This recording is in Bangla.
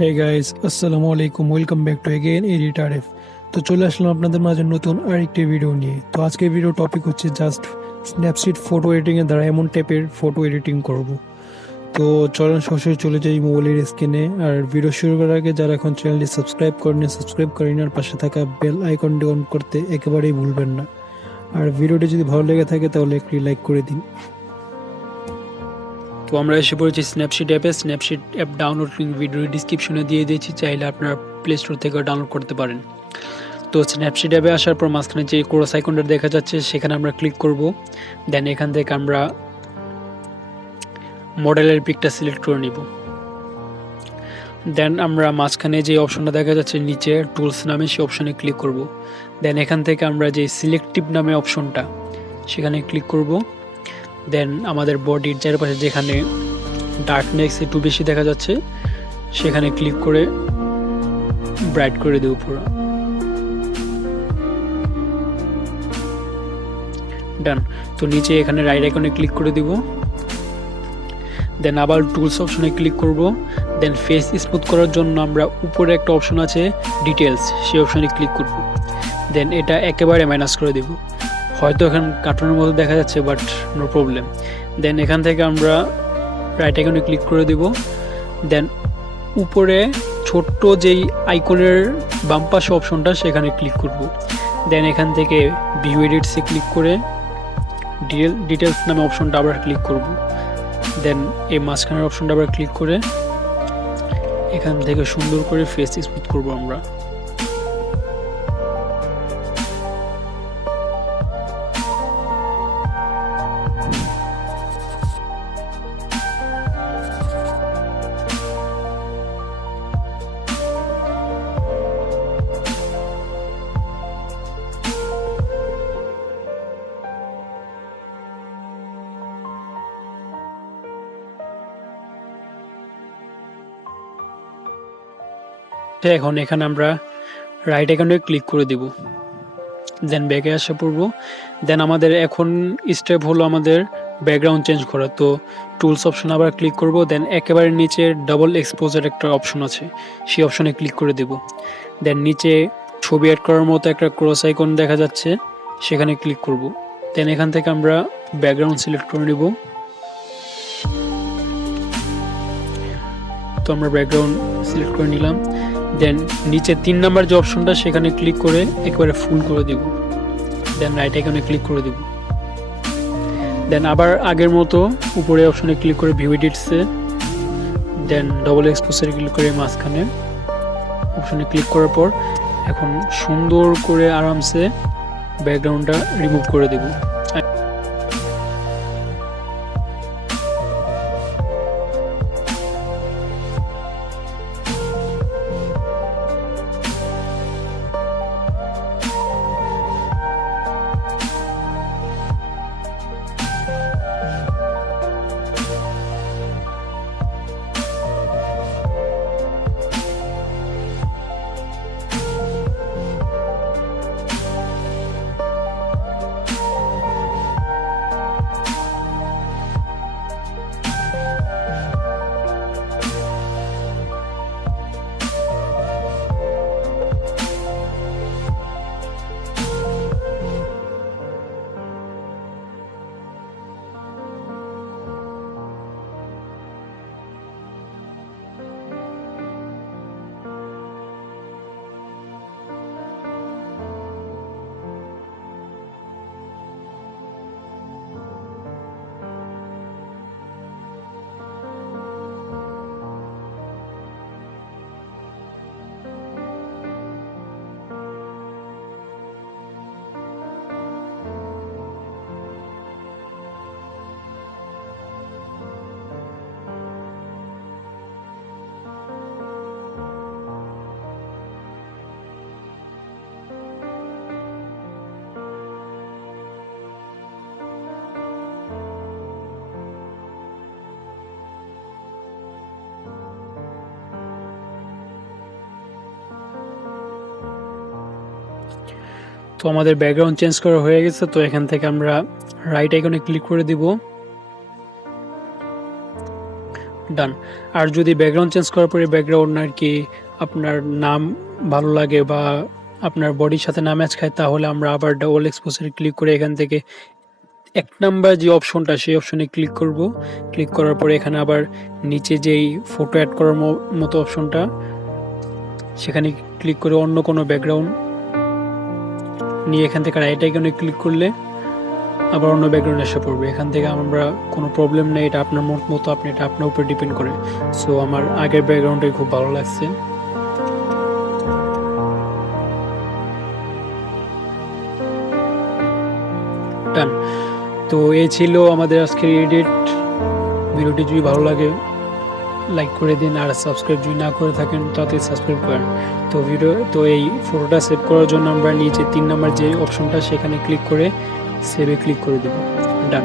হে গাইস, আসসালামু আলাইকুম, welcome back to again editor F. তো চলে আসলাম আপনাদের মাঝে নতুন আরেকটি ভিডিও নিয়ে। তো আজকের ভিডিও টপিক হচ্ছে জাস্ট স্ন্যাপসিড ফটো এডিটিংয়ের দ্বারা এমন টাইপের ফটো এডিটিং করব। তো চলুন সরাসরি চলে যাই মোবাইলের স্ক্রিনে। আর ভিডিও শুরু করার আগে যারা এখন চ্যানেলটি সাবস্ক্রাইব করেন আর পাশে থাকা বেল আইকনটি অন করতে একেবারেই ভুলবেন না। আর ভিডিওটি যদি ভালো লেগে থাকে তাহলে একটি লাইক করে দিন। তো আমরা এসে পড়েছি স্ন্যাপসিড অ্যাপে। Snapseed app download link video ডিসক্রিপশনে দিয়ে দিয়েছি, চাইলে আপনারা প্লে স্টোর থেকে ডাউনলোড করতে পারেন। তো স্ন্যাপসিড অ্যাপে আসার পর মাঝখানে যে ক্রস আইকনটা দেখা যাচ্ছে সেখানে আমরা ক্লিক করব। দেন এখান থেকে আমরা মডেলের পিকটা সিলেক্ট করে নিব। দেন আমরা মাঝখানে যে অপশনটা দেখা যাচ্ছে নিচে টুলস নামে, সেই অপশনে ক্লিক করব। দেন এখান থেকে আমরা যে সিলেক্টিভ নামে অপশনটা সেখানে ক্লিক করব। দেন আমাদের বডির চারপাশে যেখানে ডার্কনেস একটু বেশি দেখা যাচ্ছে সেখানে ক্লিক করে ব্রাইট করে দেব পুরো। ডান। তো নিচে এখানে রাইট আইকনে ক্লিক করে দিব। দেন আবার টুলস অপশনে ক্লিক করব। দেন ফেস স্মুথ করার জন্য আমরা উপরে একটা অপশন আছে ডিটেলস, সেই অপশনে ক্লিক করব। দেন এটা একেবারে মাইনাস করে দেব। হয়তো এখন কার্টুনের মতো দেখা যাচ্ছে, বাট নো প্রবলেম। দেন এখান থেকে আমরা রাইট আইকনে ক্লিক করে দেব। দেন উপরে ছোট্ট যেই আইকনের বাম পাশে অপশনটা সেখানে ক্লিক করব। দেন এখান থেকে ভিউ এডিটসে ক্লিক করে ডিটেলস নামে অপশনটা আবার ক্লিক করব। দেন এই মাঝখানের অপশনটা আবার ক্লিক করে এখান থেকে সুন্দর করে ফেস স্মুথ করব আমরা। এখন এখানে আমরা রাইট আইকনে ক্লিক করে দেব। দেন ব্যাকে আসা পড়ব। দেন আমাদের এখন স্টেপ হলো আমাদের ব্যাকগ্রাউন্ড চেঞ্জ করা। তো টুলস অপশন আবার ক্লিক করব। দেন একেবারে নিচে ডাবল এক্সপোজার একটা অপশন আছে, সেই অপশনে ক্লিক করে দেব। দেন নিচে ছবি অ্যাড করার মতো একটা ক্রস আইকন দেখা যাচ্ছে, সেখানে ক্লিক করব। দেন এখান থেকে আমরা ব্যাকগ্রাউন্ড সিলেক্ট করে নেব। তো আমরা ব্যাকগ্রাউন্ড সিলেক্ট করে নিলাম। দেন নিচে 3 নাম্বার যে অপশনটা সেখানে ক্লিক করে একেবারে ফুল করে দেব। দেন রাইট আইকনে ক্লিক করে দেব। দেন আবার আগের মতো উপরে অপশনে ক্লিক করে ভিউ এডিটসে, দেন ডবল এক্সপোজারে ক্লিক করে মাঝখানে অপশনে ক্লিক করার পর এখন সুন্দর করে আরামসে ব্যাকগ্রাউন্ডটা রিমুভ করে দেব। তো আমাদের ব্যাকগ্রাউন্ড চেঞ্জ করা হয়ে গেছে। তো এখান থেকে আমরা রাইট আইকনে ক্লিক করে দিব। ডান। আর যদি ব্যাকগ্রাউন্ড চেঞ্জ করার পরে ব্যাকগ্রাউন্ড আর কি আপনার নাম ভালো লাগে বা আপনার বডির সাথে না ম্যাচ খায়, তাহলে আমরা আবার ডাবল এক্সপোজারে ক্লিক করে এখান থেকে 1 নাম্বার যে অপশনটা সেই অপশনে ক্লিক করব। ক্লিক করার পরে এখানে আবার নিচে যেই ফটো অ্যাড করার মতো অপশনটা সেখানে ক্লিক করে অন্য কোনো ব্যাকগ্রাউন্ড নিয়ে এখান থেকে রাইট আইকনে ক্লিক করলে আবার অন্য ব্যাকগ্রাউন্ড এসে পড়বে। এখান থেকে আমরা কোনো প্রবলেম নেই, এটা আপনার মতো, আপনি এটা আপনার উপর ডিপেন্ড করে। সো আমার আগের ব্যাকগ্রাউন্ডটাই খুব ভালো লাগছে। ডান। তো এই ছিল আমাদের আজকের এডিট। ভিডিওটি যদি ভালো লাগে লাইক করে দিন, আর সাবস্ক্রাইব যদি না করে থাকেন তাড়াতাড়ি সাবস্ক্রাইব করেন। তো এই ফটোটা সেভ করার জন্য আমরা নিচে 3 নাম্বার যে অপশনটা সেখানে ক্লিক করে সেভে ক্লিক করে দেব। ডান।